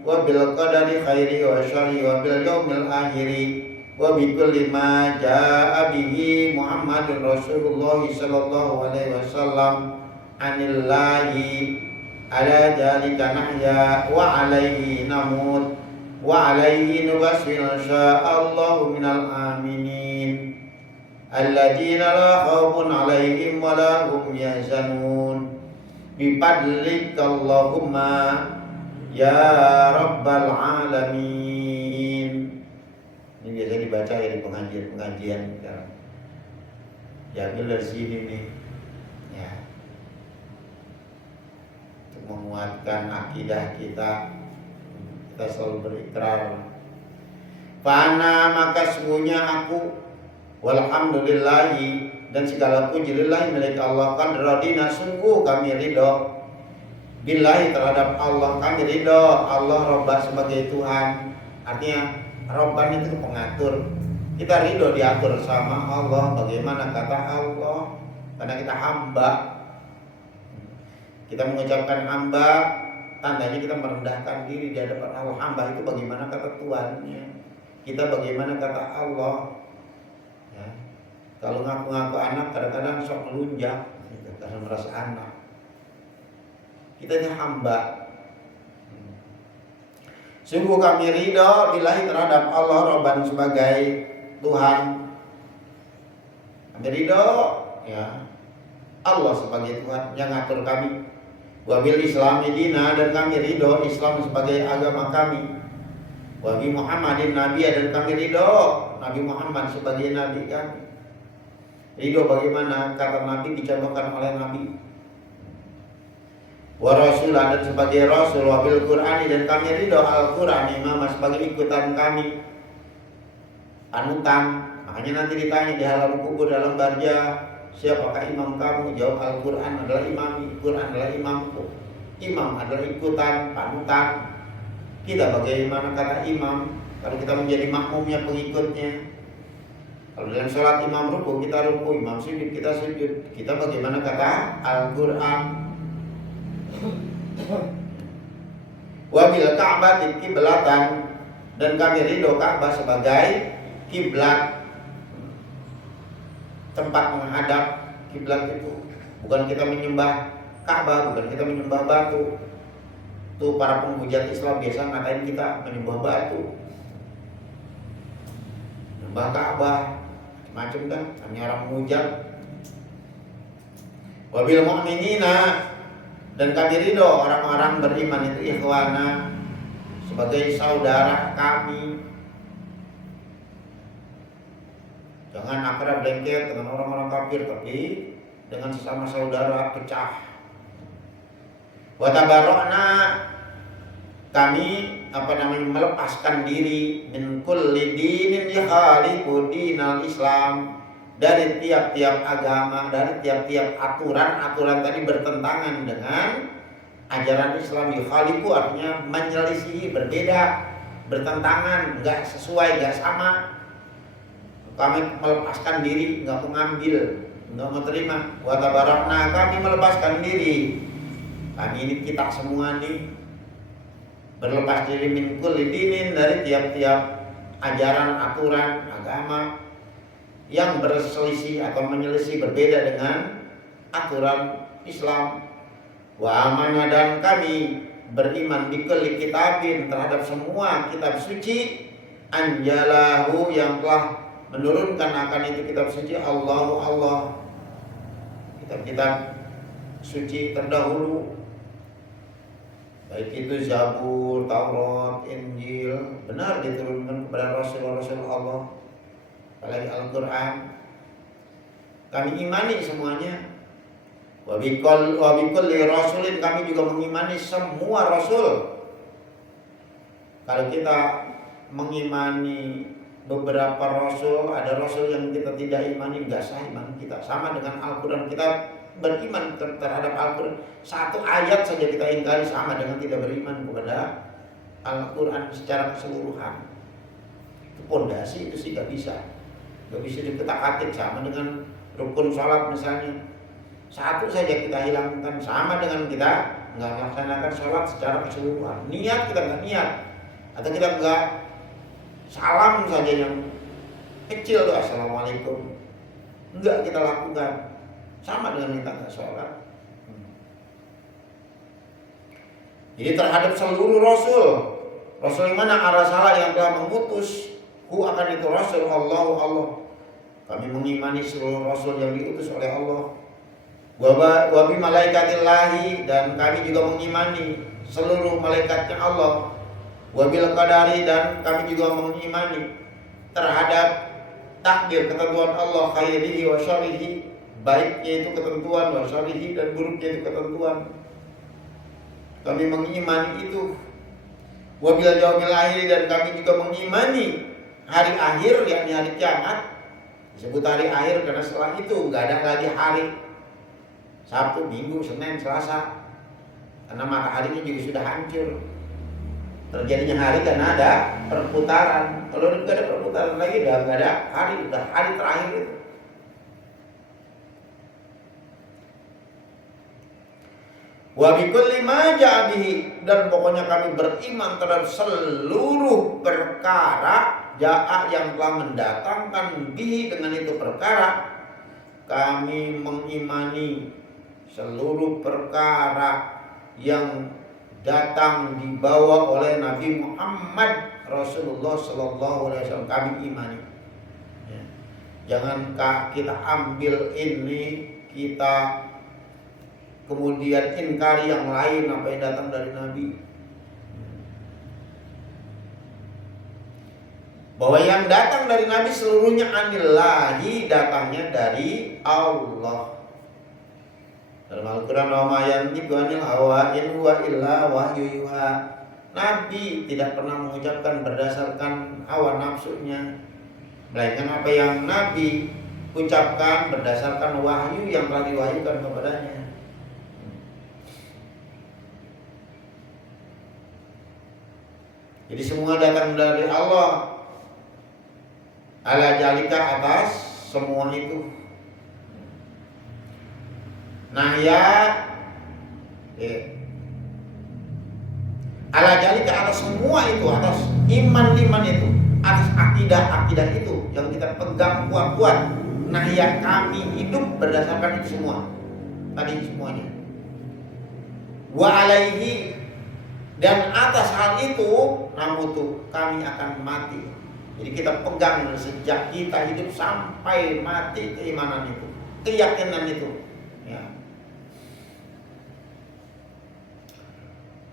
wa bil qadari khairi wa syarri wa bil yaumil akhiri wa bi kulli ma jaa bihi Muhammadun Rasulullah sallallahu alaihi wasallam anillahi ala dzalika nahya wa alaihi namut wa alaihi nubashir insyaallah minal aminin alladzina la khaufun 'alaihim wa la hum yahzanun bi fadlika Allahumma ya rabbal alamin. Ini biasa dibaca ya di pengajian sekarang. Diambil dari sini nih. Ya. Untuk menguatkan akidah kita selalu berikrar. Fana maka sungguhnya aku walhamdulillahi dan segala puji lillahi milik Allah kan radina sungguh kami ridho billahi terhadap Allah, kami ridho Allah Robba sebagai Tuhan. Artinya Robban itu pengatur. Kita ridho diatur sama Allah. Bagaimana kata Allah? Karena kita hamba. Kita mengucapkan hamba, tandanya kita merendahkan diri di hadapan Allah. Hamba itu bagaimana kata Tuhannya. Kita bagaimana kata Allah. Ya. Kalau ngaku-ngaku anak kadang-kadang sok melunjak gitu, karena merasa anak. Kita ini hamba. Sungguh kami ridho billahi terhadap Allah Robban sebagai Tuhan. Kami ridho ya Allah sebagai Tuhan yang ngatur kami. Wabil Islami dina, dan kami ridho Islam sebagai agama kami. Wabi Muhammadin Nabi, dan kami ridho Nabi Muhammad sebagai Nabi kami. Ridho bagaimana kata Nabi dicontohkan oleh Nabi. Wa rasulah, dan sebagai Rasul. Wabil Qur'ani, dan kami ridho Al-Quran imam sebagai ikutan kami, panutan. Makanya nanti ditanya di alam kubur dalam barja, siapakah imam kamu? Jawab Al-Quran adalah imam, Quran adalah imamku. Imam adalah ikutan, panutan. Kita bagaimana kata imam? Kalau kita menjadi makmumnya, pengikutnya. Kalau dalam sholat imam ruku, kita ruku, imam sujud, kita sujud. Kita bagaimana kata Al-Quran? Wabil Ka'bah kiblatan, dan kami ridho Ka'bah sebagai kiblat, tempat menghadap. Kiblat itu bukan kita menyembah Ka'bah, bukan kita menyembah batu. Tuh para penghujat Islam biasa ngatain kita menyembah batu, menyembah Ka'bah, macam kan, kami orang menghujat. Wabil mu'minina, dan kami ridho orang-orang beriman itu ikhwana sebagai saudara kami. Jangan akrab lengket dengan orang-orang kafir, tapi dengan sesama saudara pecah. Wa tabarra'na, kami melepaskan diri min kulli dinin yakhaliqu dinal Islam, dari tiap-tiap agama, dari tiap-tiap aturan tadi bertentangan dengan ajaran Islam. Yakhaliqu artinya menyelisihi, berbeda, bertentangan, enggak sesuai, enggak sama. Kami melepaskan diri, enggak mengambil, enggak mau terima. Wa tabarakna, kami melepaskan diri. Kami ini kita semua nih berlepas diri min kulli dinin, dari tiap-tiap ajaran, aturan, agama yang berselisih atau menyelisih, berbeda dengan aturan Islam. Wa amanah, dan kami beriman bi kulli kitabin, terhadap semua kitab suci, anjalahu, yang telah menurunkan akan itu kitab suci Allah, kitab-kitab suci terdahulu, baik itu Zabur, Taurat, Injil, benar diturunkan kepada Rasul-Rasul Allah, apalagi Al-Quran. Kami imani semuanya. Wa bikulli rasulin, kami juga mengimani semua Rasul. Kalau kita mengimani beberapa Rasul, ada Rasul yang kita tidak imani, nggak sah iman kita. Sama dengan Al-Quran, kita beriman terhadap Al-Quran, satu ayat saja kita ingkari, sama dengan tidak beriman kepada Al-Quran secara keseluruhan. Itu pondasi, itu sih nggak bisa diketak-katik. Sama dengan rukun sholat misalnya, satu saja kita hilangkan, sama dengan kita nggak melaksanakan sholat secara keseluruhan. Niat kita nggak niat, atau kita nggak salam saja yang kecil tuh, assalamualaikum, enggak kita lakukan, sama dengan kita nggak sholat. Jadi terhadap seluruh Rasul yang mana arasalah, yang telah mengutus akan itu Rasul Allah. Kami mengimani seluruh Rasul yang diutus oleh Allah. Wa bi malaikatillahi, dan kami juga mengimani seluruh malaikatnya Allah. Wabil qadari, dan kami juga mengimani terhadap takdir, ketentuan Allah, khairihi wa syarrihi, baiknya itu ketentuan, wa syarrihi, dan buruknya itu ketentuan. Kami mengimani itu. Wabil yaumil akhir, dan kami juga mengimani hari akhir, yakni hari kiamat. Disebut hari akhir karena setelah itu enggak ada lagi hari Sabtu, Minggu, Senin, Selasa. karena mataharinya juga sudah hancur. Terjadinya hari karena ada perputaran. Kalau tidak ada perputaran lagi, udah nggak ada hari, udah hari terakhir itu. Wa bikulli ma ja'a bihi, dan pokoknya kami beriman terhadap seluruh perkara ja'a yang telah mendatangkan bihi dengan itu perkara. Kami mengimani seluruh perkara yang datang dibawa oleh Nabi Muhammad Rasulullah Sallallahu Alaihi Wasallam, kami imani. Ya. Jangan kita ambil ini, kita kemudian ingkari yang lain apa yang datang dari Nabi. Bahwa yang datang dari Nabi seluruhnya anillahi, datangnya dari Allah. Dalam Al-Quran, wa ma yantiqu anil hawa in huwa illa wahyu yuha. Nabi tidak pernah mengucapkan berdasarkan hawa nafsunya, melainkan apa yang Nabi ucapkan berdasarkan wahyu yang telah diwahyukan kepadanya. Jadi semua datang dari Allah. Ala jalika, atas semua itu. Nah ya, ala jalika, atas semua itu, atas iman itu, atas akidah itu yang kita pegang kuat-kuat. Nah ya, kami hidup berdasarkan itu semua. Tadi semuanya. Wa alaihi, dan atas hal itu namutu, kami akan mati. Jadi kita pegang sejak kita hidup sampai mati keimanan itu, keyakinan itu. Ya.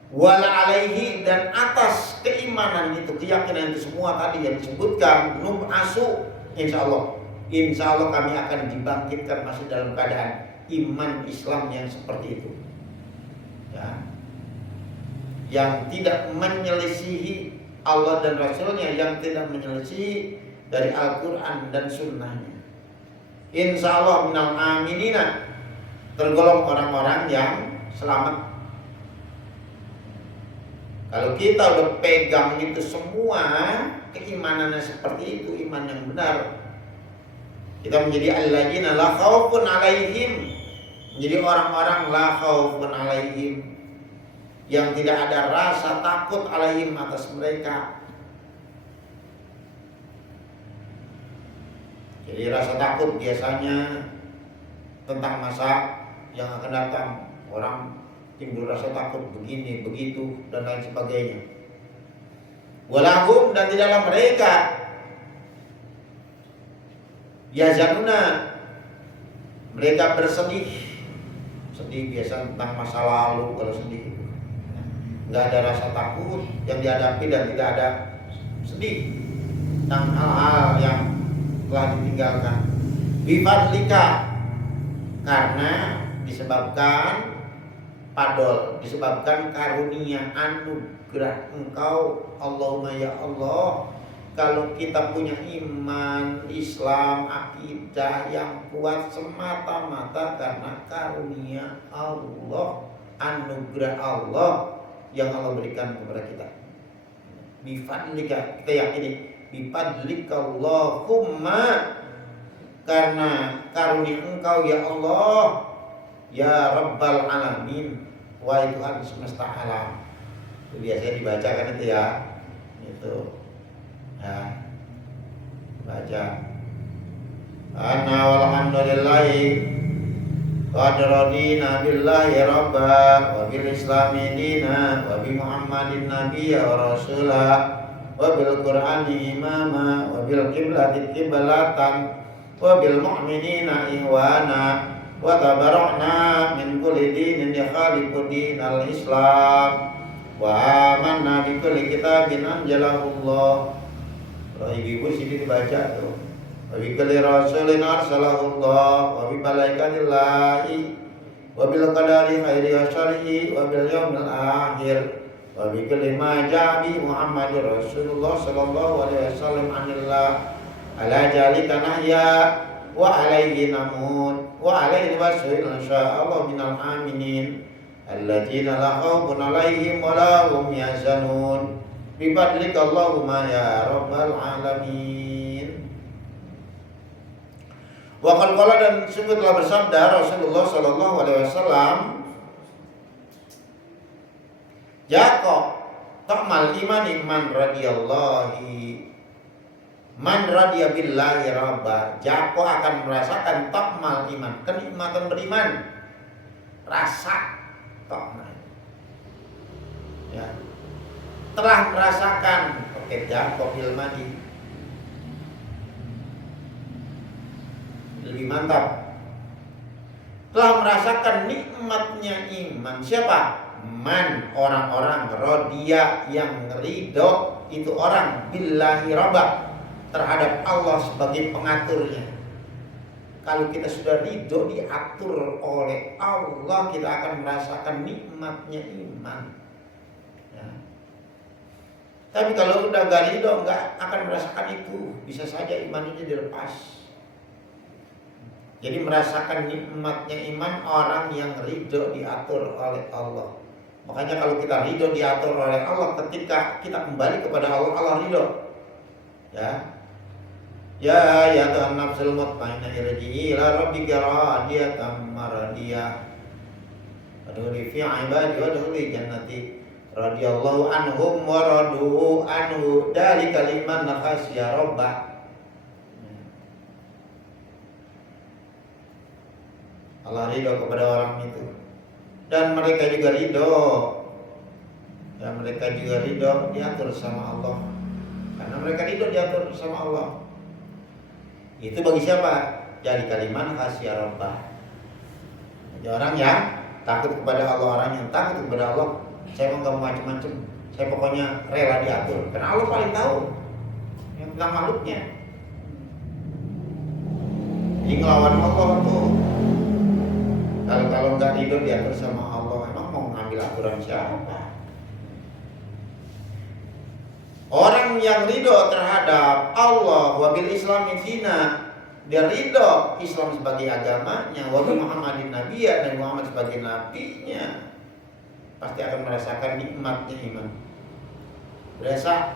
Wala alaihi, dan atas keimanan itu, keyakinan itu semua tadi yang disebutkan, nub'asu, insya Allah kami akan dibangkitkan masih dalam keadaan iman Islam yang seperti itu. Ya. Yang tidak menyelisihi Allah dan Rasulnya, yang tidak menyelisihi dari Al-Quran dan Sunnahnya. Insya Allah minal aminina, tergolong orang-orang yang selamat. Kalau kita udah pegang itu semua, keimanannya seperti itu, iman yang benar, kita menjadi alladzina la khaufun alaihim, menjadi orang-orang la khaufun alaihim, yang tidak ada rasa takut alaihim, atas mereka. Jadi rasa takut biasanya tentang masa yang akan datang, orang timbul rasa takut begini, begitu, dan lain sebagainya. Walahum, dan di dalam mereka yazanuna, mereka bersedih. Sedih biasa tentang masa lalu. Kalau sedih nggak ada rasa takut yang dihadapi, dan tidak ada sedih tentang hal-hal yang telah ditinggalkan. Bifadlika, karena disebabkan padol, disebabkan karunia anugerah Engkau, Allahumma ya Allah. Kalau kita punya iman Islam, akidah yang kuat semata-mata karena karunia Allah, anugerah Allah yang Allah berikan kepada kita. Bifadlika, kita yakini bifadlika Allahumma, karena karunia Engkau ya Allah, ya Rabbal Alamin, wahai Tuhan semesta alam. Itu biasanya dibacakan itu ya, itu ya, baca ana walhamdulillahi qad radina billahi rabba wa bil islami dina wa bi muhammadin nabiyya wa rasula wa bil qur'ani imama wa bil qiblati qiblatan wa bil mu'minina ihwana wa tabarakna min kulli dinin yakhaliqu dinal islam wa amanna bi kulli kitabin anjalahu Allah. Kalau ibu sini dibaca tuh, wa bi kulli rasulin arsalahu Allah wa bi malaikatillahi wa bil qadari khairi wa syarri wa bil yaumil akhir wa bi kulli ma ja'a bi Muhammadur Rasulullah sallallahu alaihi wasallam anillah ala jalika nahya wa alaihi namut wa alaihi wasallam insyaallah minal aminin alladzina la khaufun 'alaihim wa la hum yahzanun bi fadlika Allahumma ya rabbal alamin. Wa qala dan sungguh telah bersabda Rasulullah sallallahu alaihi wasallam, Jakob ta'mal iman man radiya billahi rabba. Jakob akan merasakan ta'mal iman, kenikmatan beriman. Rasa ta'mal. Ya. Telah merasakan, oke, Jakob ilmadi. Lebih mantap. Telah merasakan nikmatnya iman. Siapa? Man, orang-orang rodiya yang ridho, itu orang billahi rabba, terhadap Allah sebagai pengaturnya. Kalau kita sudah ridho diatur oleh Allah, kita akan merasakan nikmatnya iman. Ya. Tapi kalau udah gak ridho, nggak akan merasakan itu. Bisa saja iman itu dilepas. Jadi merasakan nikmatnya iman orang yang ridho diatur oleh Allah. Makanya kalau kita ridho diatur oleh Allah, ketika kita kembali kepada Allah, Allah ridho. Ya. Ya Tuhan nafsul mutmainnah irji'i ila rabbika radiyatan maradiyah. Adkhuli fi ibadi wadkhuli jannati radhiyallahu anhum wa radu anhu dzalika liman khasya rabbah. Allah ridho kepada orang itu. Dan mereka juga ridho. Dan mereka juga ridho diatur sama Allah. Karena mereka ridho diatur sama Allah. Itu bagi siapa? Jadi kalimat khasya rabbah. Jadi orang yang takut kepada Allah, orang yang takut kepada Allah, saya mau gak macam-macam. Saya pokoknya rela diatur. Karena Allah paling tahu yang tentang makhluknya. Jadi ngelawan Allah tuh. Kalau nggak ridho diatur sama Allah, emang mau ngambil aturan siapa? Orang yang ridho terhadap Allah, wabil Islami dina, dia ridho Islam sebagai agamanya, wabil Muhammadin Nabiya, dan Muhammad sebagai nabinya, pasti akan merasakan nikmatnya iman. Berasa.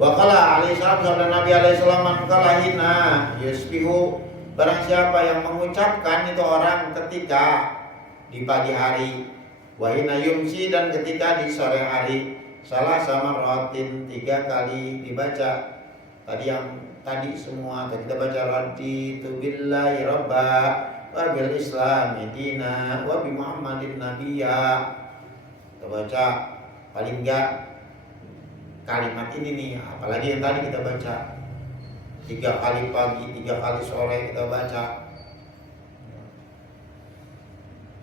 Waqala alaihi salam, sabda Nabi alaihi salam, man kalahina yusbihu. Barang siapa yang mengucapkan itu orang ketika di pagi hari, wahina yumsi, dan ketika di sore hari, salah sama rotin 3 kali dibaca. Tadi semua kita baca raditu billahi rabba wa bil islami dina wa bi muhammadin nabiyya. Kita baca paling enggak kalimat ini nih, apalagi yang tadi kita baca 3 kali pagi, 3 kali sore kita baca.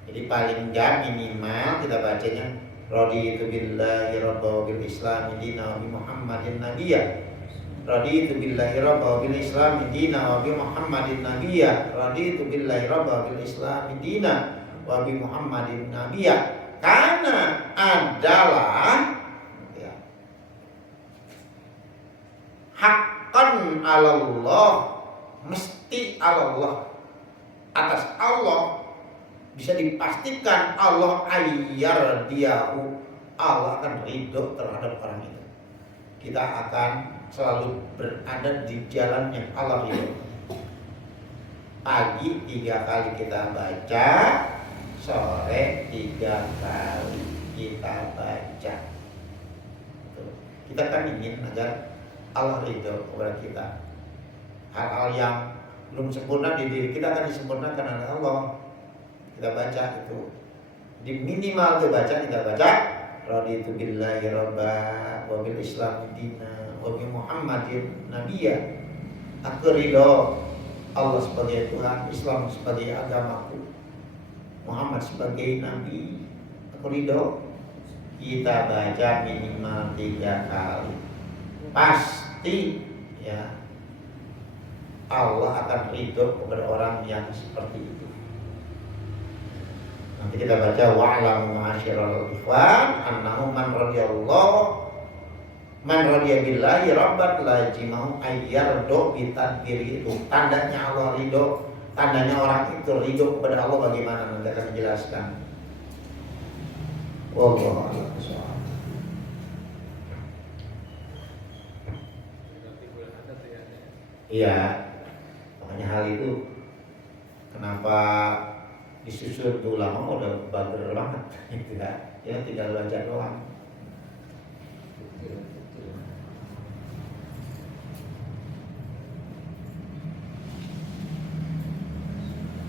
Jadi paling enggak minimal kita bacanya raditu billahi rabba wa bil islami dina wa bi muhammadin nabiyya. Raditu billahi rabba wa bil islami dina wa bi muhammadin nabiyya. Raditu billahi rabba wa bil islami dina wa bi muhammadin nabiyya. Karena adalah ya, haqqan 'alallah, mesti 'alallah, atas Allah, bisa dipastikan Allah ayyar diahu, Allah akan ridho terhadap orang itu. Kita akan selalu berada di jalan yang Allah ridho. Pagi 3 kali kita baca, sore 3 kali kita baca. Kita kan ingin agar Allah ridho kepada kita. Hal-hal yang belum sempurna di diri kita akan disempurnakan oleh Allah. Kita baca itu. Di minimal itu baca, kita baca raditu billahi rabba wa bil islami dina wa bi muhammadin nabiyya. Aku ridho Allah sebagai Tuhan, Islam sebagai agamaku, Muhammad sebagai nabi. Aku ridho. Kita baca minimal 3 kali. Pasti ya Allah akan ridho kepada orang yang seperti itu. Nanti kita baca wa'lamu ma'asyiral ikhwan annahu man radiya billahi rabban lazimahu ayyardo bitadbiri. Itu tandanya Allah ridho tandanya orang itu ridho kepada Allah bagaimana nanti akan dijelaskan. Wallahu a'lam bishawab. Iya, makanya hal itu kenapa disusun ulama udah bagus banget, gitu kan? Ya tinggal baca doang.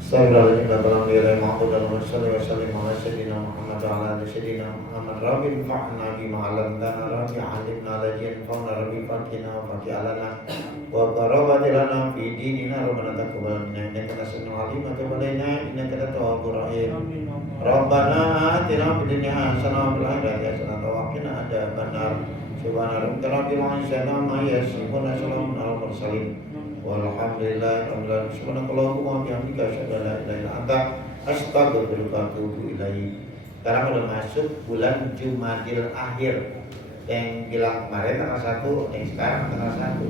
Assalamualaikum warahmatullahi wabarakatuh. Wassalamualaikum warahmatullahi wabarakatuh. Sayyidina Muhammad Rabbi fa'na bima 'allamtana Rabbi 'allimna lajin fa'na Rabbi faqina faqi'alana wa qarabati lana fi dinina rabbana taqabbal minna innaka as-sami'ul 'alim wa tub 'alaina innaka at-tawwabur rahim. Rabbana atina fid dunya hasanah wa fil akhirati hasanah wa qina adzabannar. Subhana rabbika rabbil 'izzati 'amma yasifun wa salamun 'alal mursalin. Walhamdulillah rabbil alamin. Subhanakallahumma wa bihamdika asyhadu an la ilaha illa anta astaghfiruka wa atubu ilaik. Sekarang udah masuk bulan Jumadil Akhir. Yang bilang kemarin tanggal 1, yang sekarang tanggal 1.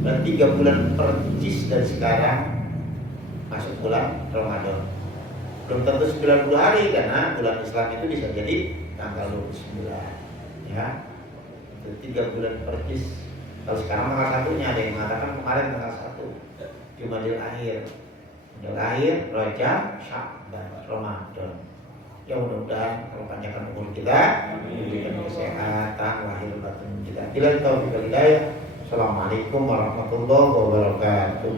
Dan 3 bulan percis dari sekarang masuk bulan Ramadan. Belum tentu 90 hari karena bulan Islam itu bisa jadi tanggal 29. Ya. Itu 3 bulan percis. Kalau sekarang tanggal 1-nya ada yang mengatakan kemarin tanggal 1 Jumadil Akhir. Jumadil Akhir, Rajab, Sya'ban, Ramadan. Ya mudah-mudahan kalau panjangkan umur kita, diberikan kesehatan lahir batin kita. Bila taufiq wal hidayah. Assalamualaikum warahmatullahi wabarakatuh.